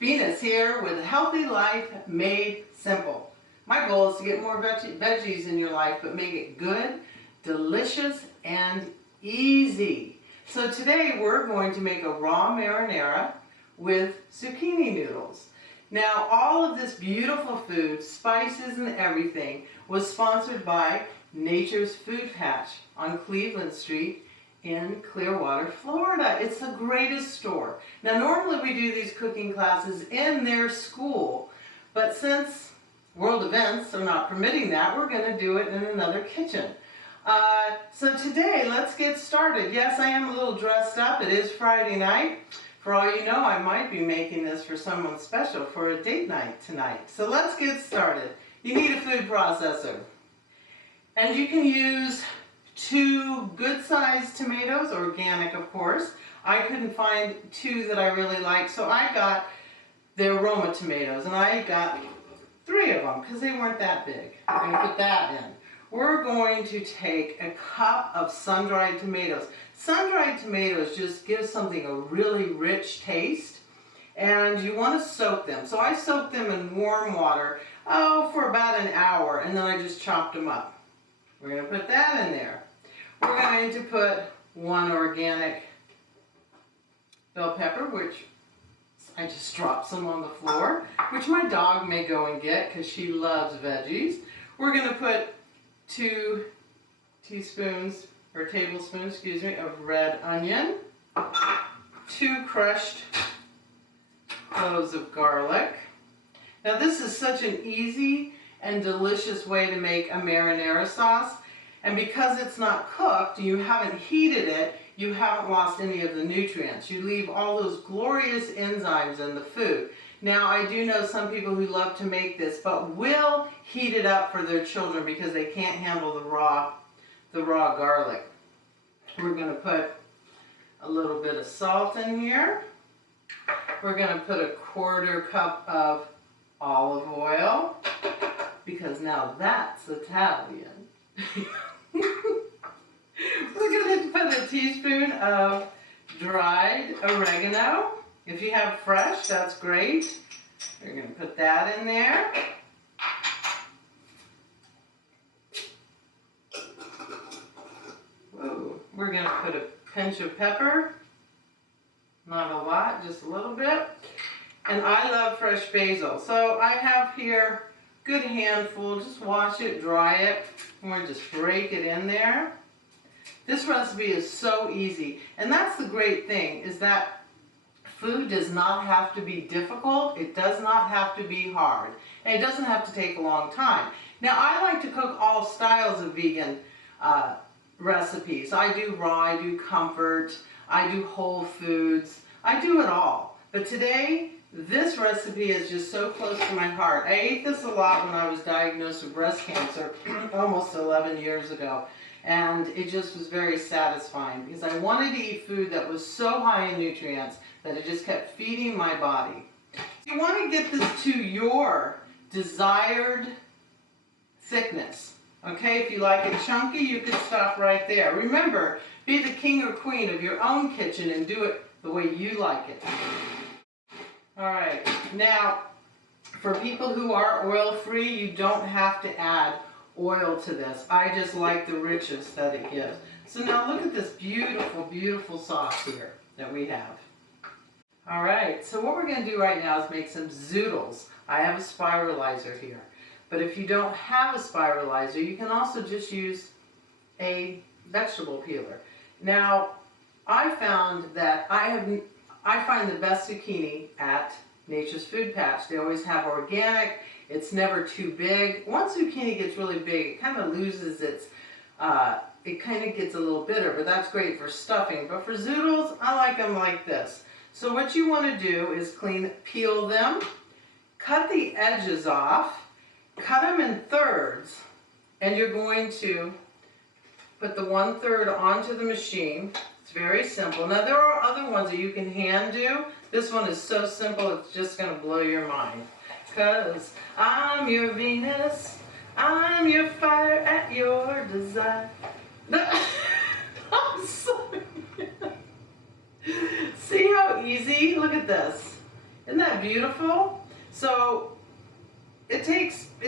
Venus here with a healthy life made simple. My goal is to get more veggies in your life, but make it good, delicious, and easy. So today we're going to make a raw marinara with zucchini noodles. Now all of this beautiful food, spices and everything, was sponsored by Nature's Food Patch on Cleveland Street in Clearwater, Florida. It's the greatest store. Now normally we do these cooking classes in their school, but since world events are not permitting that, we're going to do it in another kitchen. So today, let's get started. Yes, I am a little dressed up. It is Friday night. For all you know, I might be making this for someone special for a date night tonight. So let's get started. You need a food processor. And you can use 2 good-sized tomatoes, organic of course. I couldn't find 2 that I really liked, so I got the aroma tomatoes, and I got 3 of them because they weren't that big. I'm going to put that in. We're going to take a cup of sun-dried tomatoes. Sun-dried tomatoes just give something a really rich taste, and you want to soak them. So I soaked them in warm water, for about an hour, and then I just chopped them up. We're going to put that in there. We're going to put 1 organic bell pepper, which I just dropped some on the floor, which my dog may go and get because she loves veggies. We're going to put 2 tablespoons of red onion, 2 crushed cloves of garlic. Now this is such an easy and delicious way to make a marinara sauce. And because it's not cooked, you haven't heated it, you haven't lost any of the nutrients. You leave all those glorious enzymes in the food. Now, I do know some people who love to make this, but will heat it up for their children because they can't handle the raw garlic. We're going to put a little bit of salt in here. We're going to put a 1/4 cup of olive oil, because now that's Italian. We're going to put a teaspoon of dried oregano. If you have fresh, that's great. We're going to put that in there. Whoa. We're going to put a pinch of pepper. Not a lot, just a little bit. And I love fresh basil. So I have here a good handful. Just wash it, dry it. And we'll just break it in there. This recipe is so easy. And that's the great thing, is that food does not have to be difficult. It does not have to be hard. And it doesn't have to take a long time. Now, I like to cook all styles of vegan recipes. I do raw, I do comfort, I do whole foods. I do it all. But today, this recipe is just so close to my heart. I ate this a lot when I was diagnosed with breast cancer almost 11 years ago. And it just was very satisfying because I wanted to eat food that was so high in nutrients that it just kept feeding my body. You want to get this to your desired thickness. Okay, if you like it chunky, you can stop right there. Remember, be the king or queen of your own kitchen and do it the way you like it. All right, now for people who are oil-free, you don't have to add oil to this. I just like the richness that it gives. So now look at this beautiful, beautiful sauce here that we have. All right, so what we're going to do right now is make some zoodles. I have a spiralizer here. But if you don't have a spiralizer, you can also just use a vegetable peeler. Now, I found that I find the best zucchini at Nature's Food Patch. They always have organic. It's never too big. Once zucchini gets really big, it kind of loses its, it kind of gets a little bitter, but that's great for stuffing. But for zoodles, I like them like this. So what you want to do is peel them, cut the edges off, cut them in thirds, and you're going to put the 1/3 onto the machine. It's very simple. Now there are other ones that you can hand do. This one is so simple, it's just going to blow your mind. Because I'm your Venus, I'm your fire at your desire. I'm sorry. See how easy? Look at this. Isn't that beautiful? So it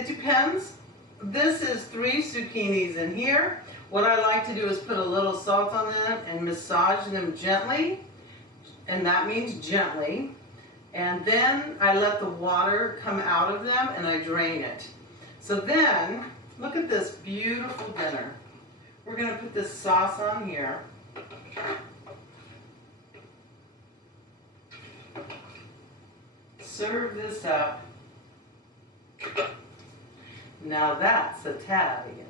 depends. This is 3 zucchinis in here. What I like to do is put a little salt on them and massage them gently, and that means gently. And then I let the water come out of them and I drain it. So then, look at this beautiful dinner. We're going to put this sauce on here. Serve this up. Now that's Italian.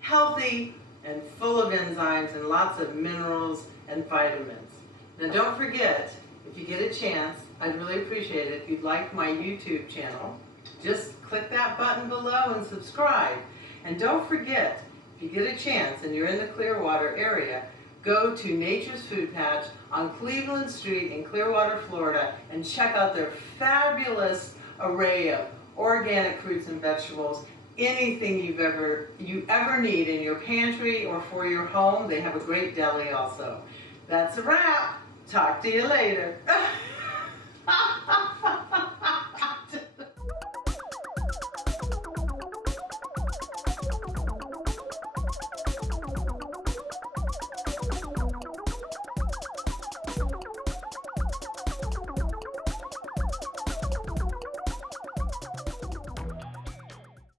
Healthy and full of enzymes and lots of minerals and vitamins. Now don't forget, if you get a chance, I'd really appreciate it if you'd like my YouTube channel. Just click that button below and subscribe. And don't forget, if you get a chance and you're in the Clearwater area, go to Nature's Food Patch on Cleveland Street in Clearwater, Florida, and check out their fabulous array of organic fruits and vegetables. Anything you ever need in your pantry or for your home. They have a great deli also. That's a wrap. Talk to you later.